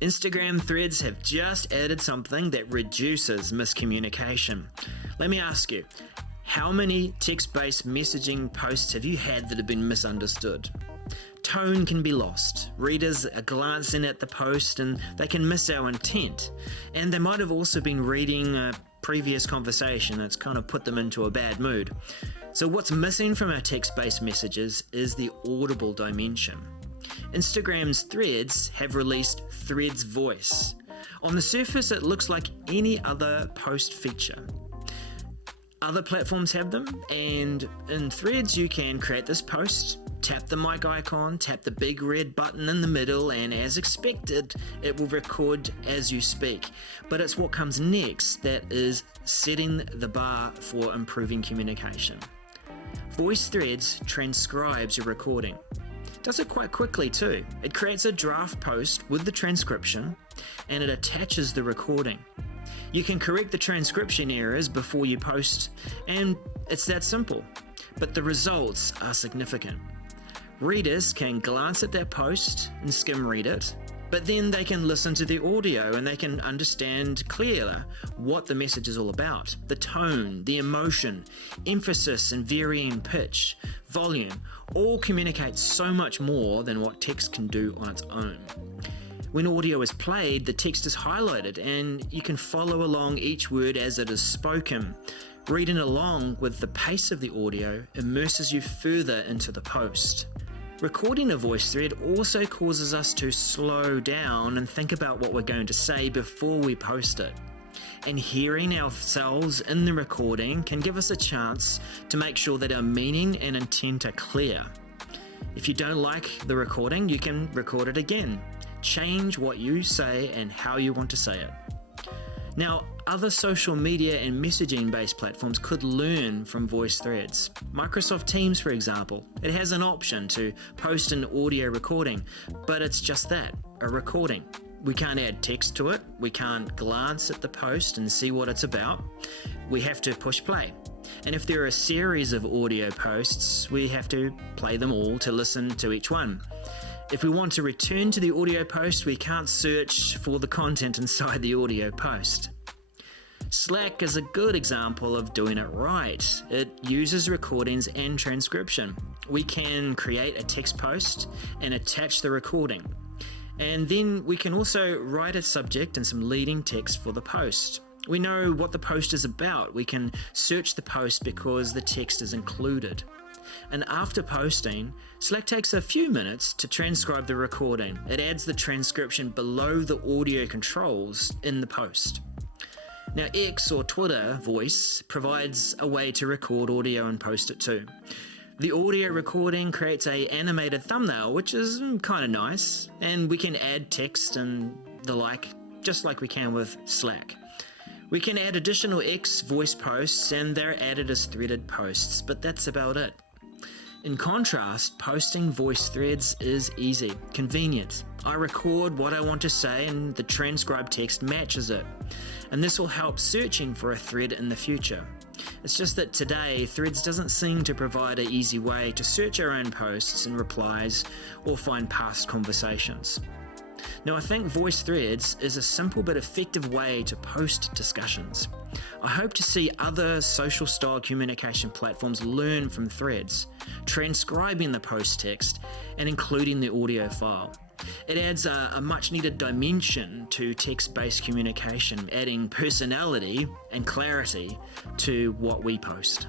Instagram threads have just added something that reduces miscommunication. Let me ask you, how many text-based messaging posts have you had that have been misunderstood? Tone can be lost. Readers are glancing at the post and they can miss our intent. And they might have also been reading a previous conversation that's kind of put them into a bad mood. So what's missing from our text-based messages is the audible dimension. Instagram's threads have released Threads Voice. On the surface, it looks like any other post feature. Other platforms have them, and in Threads you can create this post, tap the mic icon, tap the big red button in the middle, and as expected, it will record as you speak. But it's what comes next that is setting the bar for improving communication. Voice Threads transcribes your recording. Does it quite quickly too. It creates a draft post with the transcription, and it attaches the recording. You can correct the transcription errors before you post, and it's that simple. But the results are significant. Readers can glance at that post and skim read it, but then they can listen to the audio and they can understand clearer what the message is all about. The tone, the emotion, emphasis and varying pitch, volume, all communicate so much more than what text can do on its own. When audio is played, the text is highlighted and you can follow along each word as it is spoken. Reading along with the pace of the audio immerses you further into the post. Recording a voice thread also causes us to slow down and think about what we're going to say before we post it. And hearing ourselves in the recording can give us a chance to make sure that our meaning and intent are clear. If you don't like the recording, you can record it again. Change what you say and how you want to say it. Now, other social media and messaging-based platforms could learn from voice threads. Microsoft Teams, for example, it has an option to post an audio recording, but it's just that, a recording. We can't add text to it, we can't glance at the post and see what it's about. We have to push play. And if there are a series of audio posts, we have to play them all to listen to each one. If we want to return to the audio post, we can't search for the content inside the audio post. Slack is a good example of doing it right. It uses recordings and transcription. We can create a text post and attach the recording. And then we can also write a subject and some leading text for the post. We know what the post is about. We can search the post because the text is included. And after posting, Slack takes a few minutes to transcribe the recording. It adds the transcription below the audio controls in the post. Now, X or Twitter Voice provides a way to record audio and post it too. The audio recording creates an animated thumbnail, which is kind of nice, and we can add text and the like, just like we can with Slack. We can add additional X voice posts, and they're added as threaded posts, but that's about it. In contrast, posting voice threads is easy, convenient. I record what I want to say and the transcribed text matches it. And this will help searching for a thread in the future. It's just that today, Threads doesn't seem to provide an easy way to search our own posts and replies or find past conversations. Now, I think voice threads is a simple but effective way to post discussions. I hope to see other social style communication platforms learn from threads, transcribing the post text and including the audio file. It adds a much needed dimension to text-based communication, adding personality and clarity to what we post.